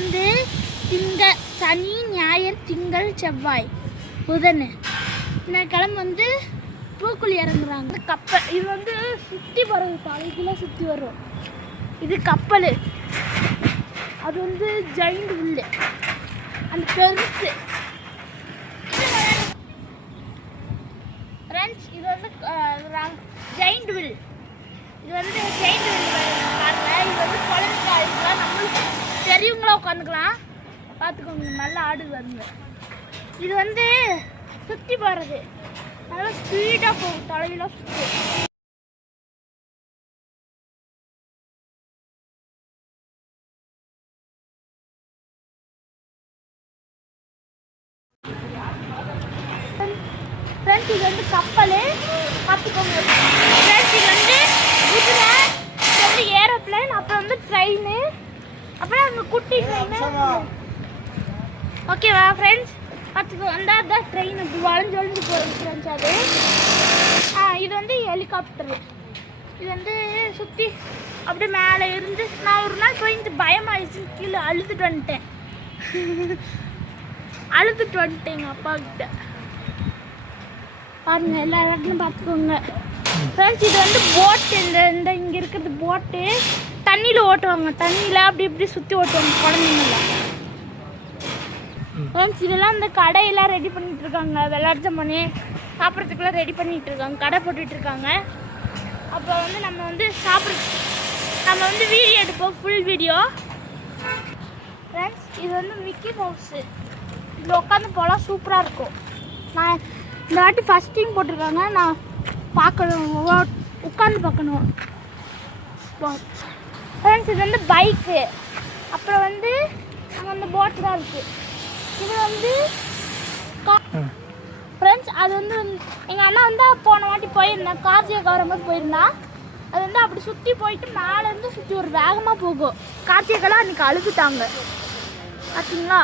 வந்து சனி ஞாயிறு திங்கள் செவ்வாய் புதன் இந்த கிழமை வந்து பூக்குழி இறங்குறாங்க. கப்பல் இது வந்து சுற்றி போகிறது, தலைக்குள்ள சுற்றி வரும். இது கப்பல், அது வந்து ஜெயிண்ட் வில்லு, அந்த பெருசு. ஃப்ரெண்ட்ஸ் இது வந்து ஜெயிண்ட் வில். இது வந்து ஜெயிண்ட் வில் பாருங்க. இது வந்து குழந்தைங்க ஆடிக்கலாம், நம்மளுக்கு பெரியவங்களா உட்காந்துக்கலாம். பார்த்துக்கோங்க, நல்லா ஆடு வருங்க. இது வந்து சுற்றி போகிறது, நல்லா ஸ்பீடாக போகும், தலையெல்லாம் சுற்றி. ஃப்ரெண்ட்ஸ் இது வந்து கப்பல், பார்த்துக்கோங்க. ஃப்ரெண்ட்ஸ் இது வந்து குதிரை, இது வந்து ஏரோப்ளைன், அப்புறம் வந்து ட்ரெயின், அப்புறம் அங்கே குட்டி ட்ரெயின். ஓகேவா ஃப்ரெண்ட்ஸ்? பார்த்துக்கோ, அந்த ட்ரெயின் அப்படி வளைஞ்சு வளைஞ்சு போகிறது ஃப்ரெண்ட்ஸ். அது இது வந்து ஹெலிகாப்டரு. இது வந்து சுற்றி அப்படியே மேலே இருந்து நான் ஒரு நாள் போயிட்டு பயமாயிடுச்சு, கீழே அழுதுட்டு வந்துட்டேன். எங்கள் அப்பா கிட்ட. பாருங்க, எல்லா இடத்துலையும் பார்த்துக்கோங்க ஃப்ரெண்ட்ஸ். இது வந்து போட்டு, இந்த இங்கே இருக்கிறது போட்டு தண்ணியில் ஓட்டுவாங்க. தண்ணியில் அப்படி இப்படி சுற்றி ஓட்டுவாங்க குழந்தைங்கள. ஃப்ரெண்ட்ஸ் இதெல்லாம் இந்த கடையெல்லாம் ரெடி பண்ணிகிட்டு இருக்காங்க. விளையாட்டு பண்ணி சாப்பிட்றதுக்குலாம் ரெடி பண்ணிகிட்டு இருக்காங்க, கடை போட்டுட்ருக்காங்க. அப்போ வந்து நம்ம வந்து நம்ம வந்து வீடியோ எடுப்போம், ஃபுல் வீடியோ. ஃப்ரெண்ட்ஸ் இது வந்து மிக்கி மவுஸு. இதில் உட்காந்து போகலாம், சூப்பராக இருக்கும். நான் இந்த வாட்டி ஃபஸ்ட் டைம் போட்டிருக்காங்க, நான் பார்க்கணும், உட்காந்து பார்க்கணும். ஃப்ரெண்ட்ஸ் இது வந்து பைக்கு. அப்புறம் வந்து அங்கே அந்த போட்டு தான் இருக்குது. இது வந்து ஃப்ரெண்ட்ஸ் அது வந்து எங்கள் அண்ணா வந்து போன வாட்டி போயிருந்தேன், கார்த்திகை கவரமாக போயிருந்தா. அது வந்து அப்படி சுற்றி போயிட்டு மேலேருந்து சுற்றி ஒரு வேகமாக போகும். கார்த்திகைலாம் அன்றைக்கி அழுதுட்டாங்க, பார்த்தீங்களா?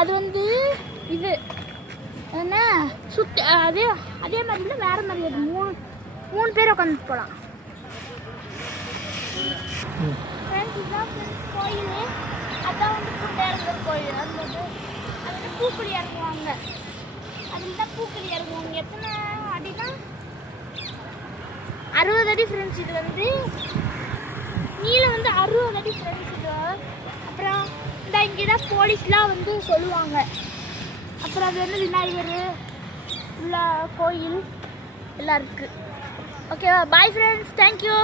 அது வந்து இது என்ன சுற்றி அதே மாதிரி இல்லை, வேறு மாதிரி. அது மூணு பேர் உட்காந்துட்டு போகலாம். ஃப்ரெண்ட்ஸ் இதுதான் ஃப்ரெண்ட்ஸ் கோயில். அதான் வந்து கூட்ட இறங்குற கோயில். அது வந்து பூக்குழி இறங்குவாங்க. அதில் தான் பூக்குழி இறங்குவாங்க. எத்தனை அடினா 60 அடி ஃப்ரெண்ட்ஸ். இது வந்து நீளம் வந்து 60 அடி ஃப்ரெண்ட்ஸ். இது அப்புறம் இங்கே தான் போலீஸ்லாம் வந்து சொல்லுவாங்க. அப்புறம் அது வந்து விநாயகர் உள்ள கோயில் எல்லாம் இருக்குது. ஓகேவா? Bye friends, thank you.